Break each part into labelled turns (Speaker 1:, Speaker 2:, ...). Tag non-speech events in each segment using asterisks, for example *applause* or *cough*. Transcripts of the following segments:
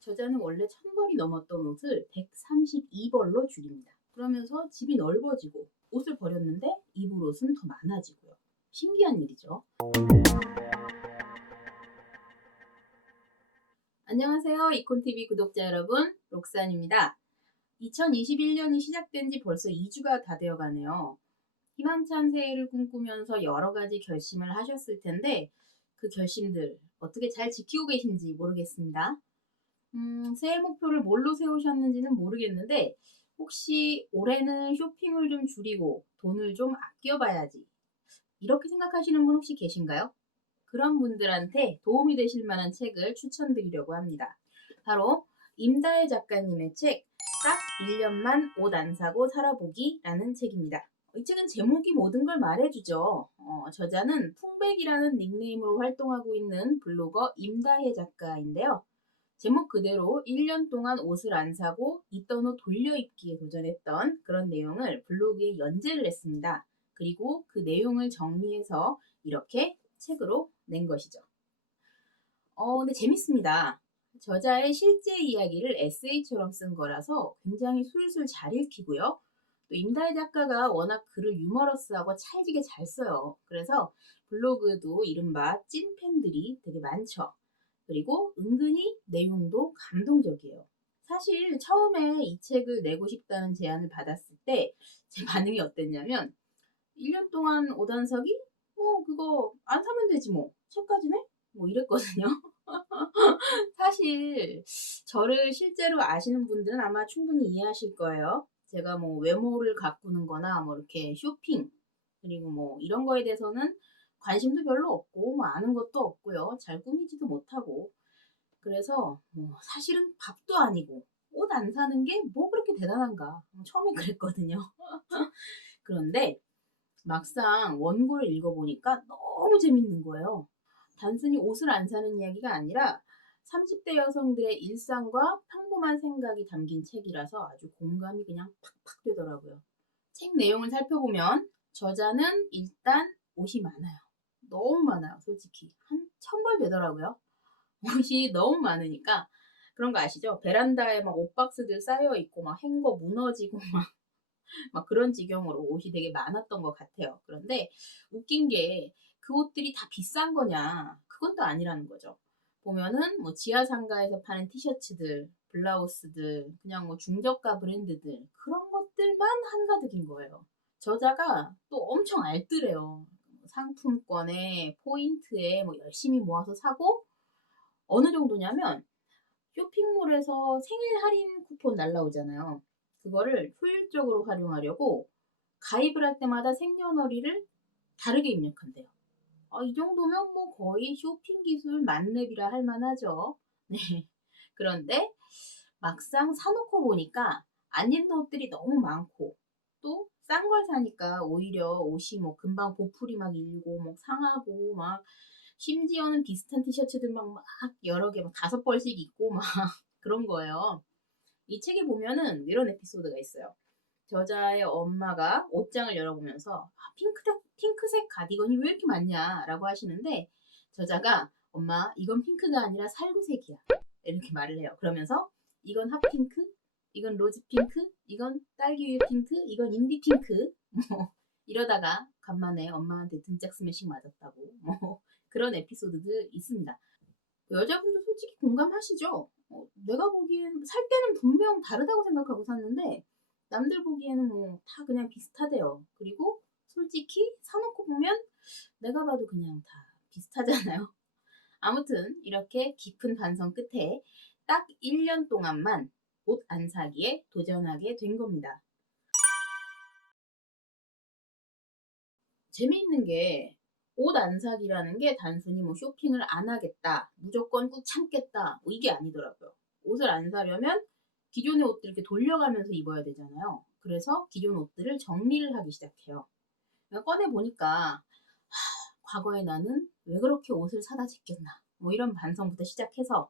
Speaker 1: 저자는 원래 1000벌이 넘었던 옷을 132벌로 줄입니다. 그러면서 집이 넓어지고 옷을 버렸는데 입을 옷은 더 많아지고요. 신기한 일이죠. 안녕하세요. 이콘TV 구독자 여러분, 록산입니다. 2021년이 시작된 지 벌써 2주가 다 되어 가네요. 희망찬 새해를 꿈꾸면서 여러 가지 결심을 하셨을 텐데 그 결심들 어떻게 잘 지키고 계신지 모르겠습니다. 음, 새해 목표를 뭘로 세우셨는지는 모르겠는데 혹시 올해는 쇼핑을 좀 줄이고 돈을 좀 아껴봐야지 이렇게 생각하시는 분 혹시 계신가요? 그런 분들한테 도움이 되실 만한 책을 추천드리려고 합니다. 바로 임다혜 작가님의 책 딱 1년만 옷 안 사고 살아보기라는 책입니다. 이 책은 제목이 모든 걸 말해주죠. 어, 저자는 풍백이라는 닉네임으로 활동하고 있는 블로거 임다혜 작가인데요. 제목 그대로 1년 동안 옷을 안 사고 있던 옷 돌려입기에 도전했던 그런 내용을 블로그에 연재를 했습니다. 그리고 그 내용을 정리해서 이렇게 책으로 낸 것이죠. 어, 근데 재밌습니다. 저자의 실제 이야기를 에세이처럼 쓴 거라서 굉장히 술술 잘 읽히고요. 또 임다혜 작가가 워낙 글을 유머러스하고 찰지게 잘 써요. 그래서 블로그도 이른바 찐 팬들이 되게 많죠. 그리고 은근히 내용도 감동적이에요. 사실 처음에 이 책을 내고 싶다는 제안을 받았을 때 제 *laughs* 반응이 어땠냐면 1년 동안 오단석이 뭐 그거 안 사면 되지 뭐 책까지네 뭐 이랬거든요. *laughs* 사실 저를 실제로 아시는 분들은 아마 충분히 이해하실 거예요. 제가 뭐 외모를 가꾸는 거나 뭐 이렇게 쇼핑 그리고 뭐 이런 거에 대해서는 관심도 별로 없고 뭐 아는 것도 없고요. 잘 꾸미지도 못하고 그래서 뭐 사실은 밥도 아니고 옷 안 사는 게 뭐 그렇게 대단한가 처음에 *laughs* 그랬거든요. *laughs* 그런데 막상 원고를 읽어보니까 너무 재밌는 거예요. 단순히 옷을 안 사는 이야기가 아니라 30대 여성들의 일상과 평범한 생각이 담긴 책이라서 아주 공감이 그냥 팍팍 되더라고요. 책 내용을 살펴보면 저자는 일단 옷이 많아요. 너무 많아요, 솔직히. 한 천벌 되더라고요. *laughs* 옷이 너무 많으니까 그런 거 아시죠? 베란다에 막 옷박스들 쌓여 있고 막 행거 무너지고 *laughs* 막, 막 그런 지경으로 옷이 되게 많았던 것 같아요. 그런데 웃긴 게 그 옷들이 다 비싼 거냐? 그건 또 아니라는 거죠. 보면은 뭐 지하 상가에서 파는 티셔츠들, 블라우스들, 그냥 뭐 중저가 브랜드들 그런 것들만 한가득인 거예요. 저자가 또 엄청 알뜰해요. 상품권에 포인트에 뭐 열심히 모아서 사고 어느 정도냐면 쇼핑몰에서 생일 할인 쿠폰 날라오잖아요. 그거를 효율적으로 활용하려고 가입을 할 때마다 생년월일을 다르게 입력한대요. 아, 이 정도면 뭐 거의 쇼핑 기술 만렙이라 할 만하죠. 네. *laughs* 그런데 막상 사놓고 보니까 안 입는 옷들이 너무 많고 또 싼 걸 사니까 오히려 옷이 뭐 금방 보풀이 막 일고 막 상하고 막 심지어는 비슷한 티셔츠들 막, 막 여러 개 막 다섯 벌씩 입고 막 *laughs* 그런 거예요. 이 책에 보면은 이런 에피소드가 있어요. 저자의 엄마가 옷장을 열어보면서 아, 핑크색, 핑크색 가디건이 왜 이렇게 많냐라고 하시는데 저자가 엄마 이건 핑크가 아니라 살구색이야 이렇게 말을 해요. 그러면서 이건 핫핑크, 이건 로즈 핑크, 이건 딸기우유 핑크, 이건 인디 핑크 뭐 *laughs* 이러다가 간만에 엄마한테 등짝 스매싱 맞았다고 뭐 *laughs* 그런 에피소드들 있습니다. 여자분도 솔직히 공감하시죠? 어, 내가 보기엔 살 때는 분명 다르다고 생각하고 샀는데 남들 보기에는 뭐 다 그냥 비슷하대요. 그리고 솔직히 사놓고 보면 내가 봐도 그냥 다 비슷하잖아요. *laughs* 아무튼 이렇게 깊은 반성 끝에 딱 1년 동안만 옷 안 사기에 도전하게 된 겁니다. 재미있는 게 옷 안 사기라는 게 단순히 뭐 쇼핑을 안 하겠다, 무조건 꾹 참겠다, 뭐 이게 아니더라고요. 옷을 안 사려면 기존의 옷들 이렇게 돌려가면서 입어야 되잖아요. 그래서 기존 옷들을 정리를 하기 시작해요. 꺼내 보니까 과거에 나는 왜 그렇게 옷을 사다 제꼈나 뭐 이런 반성부터 시작해서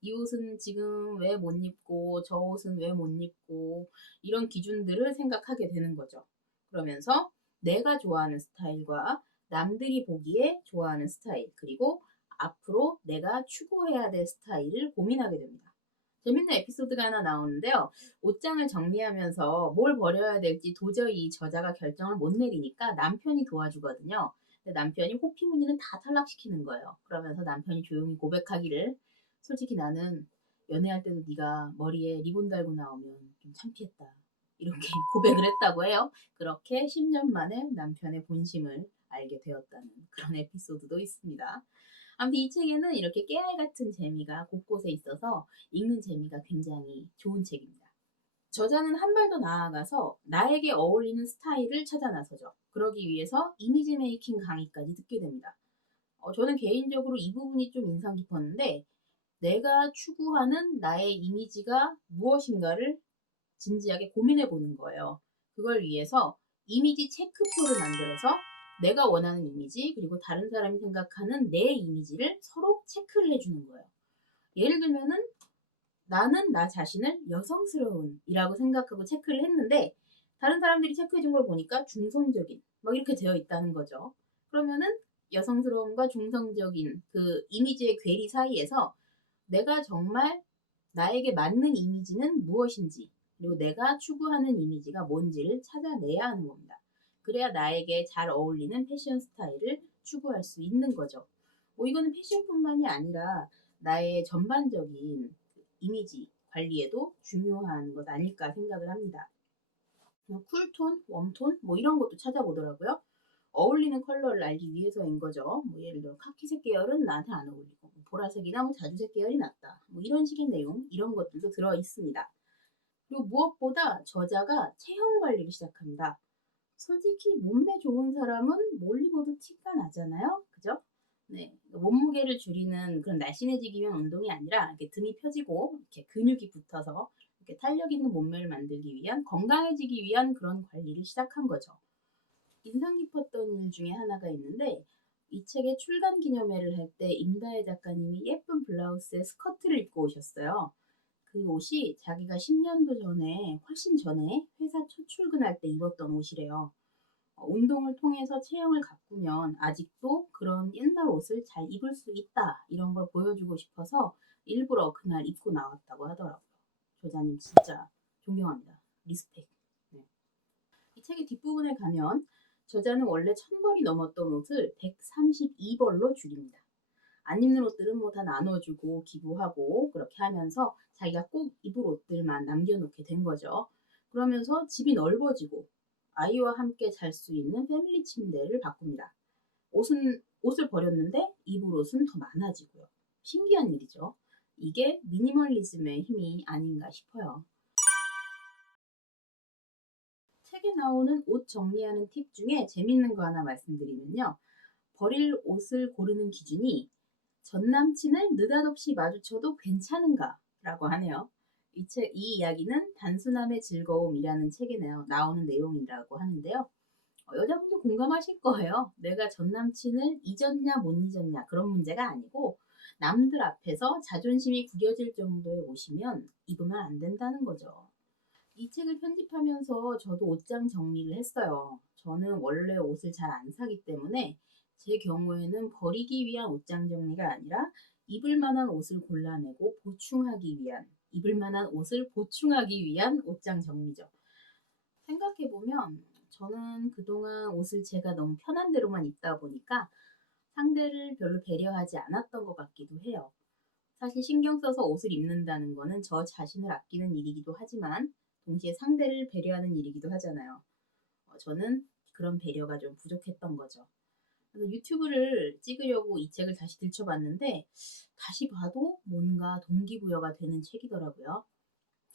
Speaker 1: 이 옷은 지금 왜 못 입고 저 옷은 왜 못 입고 이런 기준들을 생각하게 되는 거죠. 그러면서 내가 좋아하는 스타일과 남들이 보기에 좋아하는 스타일 그리고 앞으로 내가 추구해야 될 스타일을 고민하게 됩니다. 재밌는 에피소드가 하나 나오는데요. 옷장을 정리하면서 뭘 버려야 될지 도저히 이 저자가 결정을 못 내리니까 남편이 도와주거든요. 남편이 호피 무늬는 다 탈락시키는 거예요. 그러면서 남편이 조용히 고백하기를 솔직히 나는 연애할 때도 네가 머리에 리본 달고 나오면 좀 창피했다. 이렇게 *laughs* 고백을 했다고 해요. 그렇게 10년 만에 남편의 본심을 알게 되었다는 그런 에피소드도 있습니다. 아무튼 이 책에는 이렇게 깨알 같은 재미가 곳곳에 있어서 읽는 재미가 굉장히 좋은 책입니다. 저자는 한 발 더 나아가서 나에게 어울리는 스타일을 찾아 나서죠. 그러기 위해서 이미지 메이킹 강의까지 듣게 됩니다. 어, 저는 개인적으로 이 부분이 좀 인상 깊었는데 내가 추구하는 나의 이미지가 무엇인가를 진지하게 고민해 보는 거예요. 그걸 위해서 이미지 체크표를 만들어서 내가 원하는 이미지 그리고 다른 사람이 생각하는 내 이미지를 서로 체크를 해주는 거예요. 예를 들면은 나는 나 자신을 여성스러운이라고 생각하고 체크를 했는데 다른 사람들이 체크해준 걸 보니까 중성적인 막 이렇게 되어 있다는 거죠. 그러면은 여성스러움과 중성적인 그 이미지의 괴리 사이에서 내가 정말 나에게 맞는 이미지는 무엇인지 그리고 내가 추구하는 이미지가 뭔지를 찾아내야 하는 겁니다. 그래야 나에게 잘 어울리는 패션 스타일을 추구할 수 있는 거죠. 뭐 이거는 패션뿐만이 아니라 나의 전반적인 이미지 관리에도 중요한 것 아닐까 생각을 합니다. 뭐 쿨톤, 웜톤 뭐 이런 것도 찾아보더라고요. 어울리는 컬러를 알기 위해서인 거죠. 뭐 예를 들어 카키색 계열은 나한테 안 어울리고 뭐 보라색이나 뭐 자주색 계열이 낫다. 뭐 이런 식의 내용 이런 것들도 들어 있습니다. 그리고 무엇보다 저자가 체형 관리를 시작합니다. 솔직히 몸매 좋은 사람은 뭘 입어도 티가 나잖아요. 그죠? 네. 몸무게를 줄이는 그런 날씬해지기 위한 운동이 아니라 이렇게 등이 펴지고 이렇게 근육이 붙어서 이렇게 탄력 있는 몸매를 만들기 위한 건강해지기 위한 그런 관리를 시작한 거죠. 인상 깊었던 일 중에 하나가 있는데 이 책의 출간 기념회를 할 때 임다혜 작가님이 예쁜 블라우스에 스커트를 입고 오셨어요. 그 옷이 자기가 10년도 전에, 훨씬 전에 회사 첫 출근할 때 입었던 옷이래요. 어, 운동을 통해서 체형을 가꾸면 아직도 그런 옛날 옷을 잘 입을 수 있다. 이런 걸 보여주고 싶어서 일부러 그날 입고 나왔다고 하더라고요. 저자님 진짜 존경합니다. 리스펙. 네. 이 책의 뒷부분에 가면 저자는 원래 1000벌이 넘었던 옷을 132벌로 줄입니다. 안 입는 옷들은 뭐 다 나눠주고 기부하고 그렇게 하면서 자기가 꼭 입을 옷들만 남겨놓게 된 거죠. 그러면서 집이 넓어지고 아이와 함께 잘 수 있는 패밀리 침대를 바꿉니다. 옷은 옷을 버렸는데 입을 옷은 더 많아지고요. 신기한 일이죠. 이게 미니멀리즘의 힘이 아닌가 싶어요. 책에 나오는 옷 정리하는 팁 중에 재밌는 거 하나 말씀드리면요. 버릴 옷을 고르는 기준이 전 남친을 느닷없이 마주쳐도 괜찮은가? 라고 하네요. 이, 책, 이 이야기는 단순함의 즐거움이라는 책에 나오는 내용이라고 하는데요. 어, 여자분들 공감하실 거예요. 내가 전 남친을 잊었냐 못 잊었냐 그런 문제가 아니고 남들 앞에서 자존심이 구겨질 정도의 옷이면 입으면 안 된다는 거죠. 이 책을 편집하면서 저도 옷장 정리를 했어요. 저는 원래 옷을 잘 안 사기 때문에 제 경우에는 버리기 위한 옷장 정리가 아니라 입을 만한 옷을 골라내고 보충하기 위한 입을 만한 옷을 보충하기 위한 옷장 정리죠. 생각해 보면 저는 그동안 옷을 제가 너무 편한 대로만 입다 보니까 상대를 별로 배려하지 않았던 것 같기도 해요. 사실 신경 써서 옷을 입는다는 거는 저 자신을 아끼는 일이기도 하지만 동시에 상대를 배려하는 일이기도 하잖아요. 어, 저는 그런 배려가 좀 부족했던 거죠. 그래서 유튜브를 찍으려고 이 책을 다시 들춰봤는데 다시 봐도 뭔가 동기부여가 되는 책이더라고요.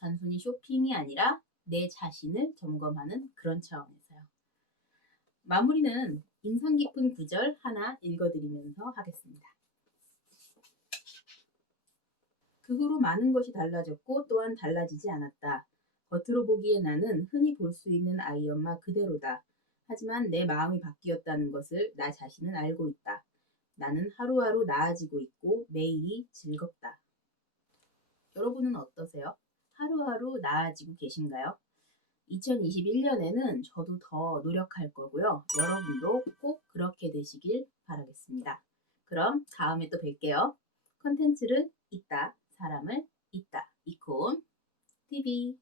Speaker 1: 단순히 쇼핑이 아니라 내 자신을 점검하는 그런 차원에서요. 마무리는 인상 깊은 구절 하나 읽어드리면서 하겠습니다. 그 후로 많은 것이 달라졌고 또한 달라지지 않았다. 겉으로 보기에 나는 흔히 볼 수 있는 아이 엄마 그대로다. 하지만 내 마음이 바뀌었다는 것을 나 자신은 알고 있다. 나는 하루하루 나아지고 있고 매일이 즐겁다. 여러분은 어떠세요? 하루하루 나아지고 계신가요? 2021년에는 저도 더 노력할 거고요. 여러분도 꼭 그렇게 되시길 바라겠습니다. 그럼 다음에 또 뵐게요. 컨텐츠를 있다, 사람을 있다, 이코 TV